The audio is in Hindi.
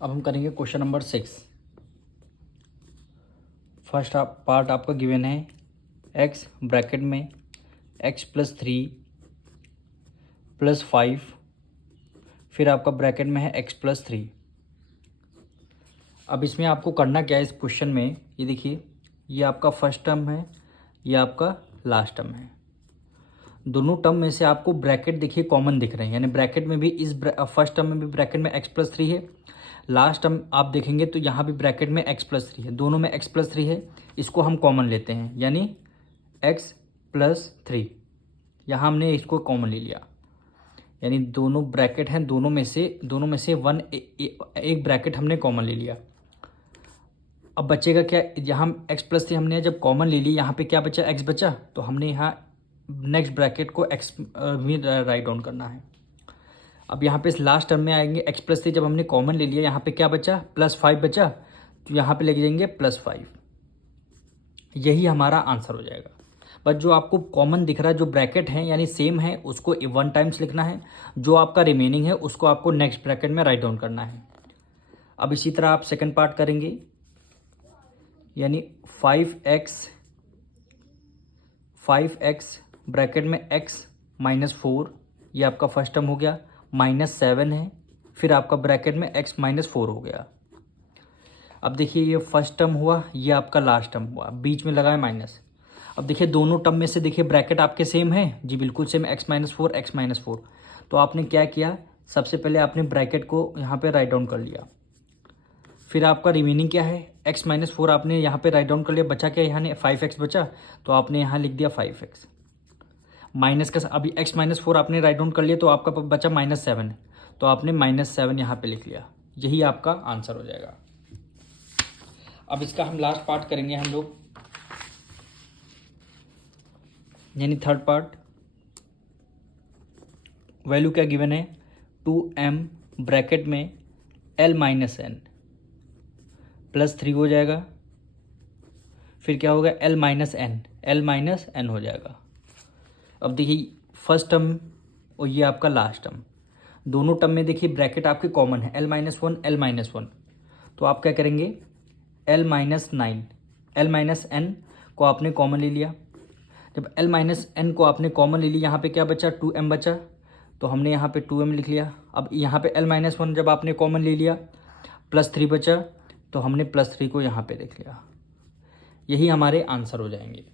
अब हम करेंगे क्वेश्चन नंबर 6। फर्स्ट पार्ट आपका गिवन है x ब्रैकेट में x+3 +5, फिर आपका ब्रैकेट में है x+3। अब इसमें आपको करना क्या है इस क्वेश्चन में, ये देखिए, ये आपका फर्स्ट टर्म है, ये आपका लास्ट टर्म है। दोनों टर्म में से आपको ब्रैकेट देखिए कॉमन दिख रहे हैं, यानी ब्रैकेट में भी इस फर्स्ट टर्म में भी ब्रैकेट में x+3 है, लास्ट टर्म आप देखेंगे तो यहाँ भी ब्रैकेट में x+3 है, दोनों में x+3 है। इसको हम कॉमन लेते हैं, यानी x+3, यहाँ हमने इसको कॉमन ले लिया, यानी दोनों ब्रैकेट हैं, दोनों में से एक ब्रैकेट हमने कॉमन ले लिया। अब बचेगा क्या, यहाँ x+3 हमने जब कॉमन ले लिया, यहाँ पे क्या बचा, x बचा, तो हमने यहाँ नेक्स्ट ब्रैकेट को x भी राइट डाउन करना है। अब यहाँ पे इस लास्ट टर्म में आएंगे x+3, जब हमने कॉमन ले लिया, यहाँ पे क्या बचा, +5 बचा, तो यहाँ पे लेके जाएंगे +5। यही हमारा आंसर हो जाएगा। बस जो आपको कॉमन दिख रहा है, जो ब्रैकेट है यानी सेम है, उसको 1 टाइम्स लिखना है, जो आपका रिमेनिंग है उसको आपको नेक्स्ट ब्रैकेट में राइट डाउन करना है। अब इसी तरह आप सेकंड पार्ट करेंगे, यानी 5x ब्रैकेट में x-4, ये आपका फर्स्ट टर्म हो गया, -7 है, फिर आपका ब्रैकेट में x-4 हो गया। अब देखिए ये फर्स्ट टर्म हुआ, ये आपका लास्ट टर्म हुआ, बीच में लगा है माइनस। अब देखिए दोनों टर्म में से देखिए ब्रैकेट आपके सेम है जी, बिल्कुल सेम, x-4 तो आपने क्या किया, सबसे पहले आपने ब्रैकेट को यहाँ पे राइट डाउन कर लिया, फिर आपका रिमेनिंग क्या है, x-4 आपने यहाँ पे राइट डाउन कर लिया, बचा क्या, यहाँ 5x बचा, तो आपने यहाँ लिख दिया 5x माइनस का, अभी x-4 आपने राइट डाउन कर लिया, तो आपका बचा -7, तो आपने -7 यहाँ पे लिख लिया। यही आपका आंसर हो जाएगा। अब इसका हम लास्ट पार्ट करेंगे हम लोग, यानी थर्ड पार्ट। वैल्यू क्या गिवन है, 2m ब्रैकेट में l-n +3 हो जाएगा, फिर क्या होगा, l-n हो जाएगा। अब देखिए फर्स्ट टर्म और ये आपका लास्ट टर्म, दोनों टर्म में देखिए ब्रैकेट आपके कॉमन है, l-1 तो आप क्या करेंगे, l-n को आपने कॉमन ले लिया। जब l-n को आपने कॉमन ले लिया, यहाँ पे क्या बचा, 2m बचा, तो हमने यहाँ पे 2m लिख लिया। अब यहाँ पे l-1 जब आपने कॉमन ले लिया, +3 बचा, तो हमने +3 को यहाँ पे लिख लिया। यही हमारे आंसर हो जाएंगे।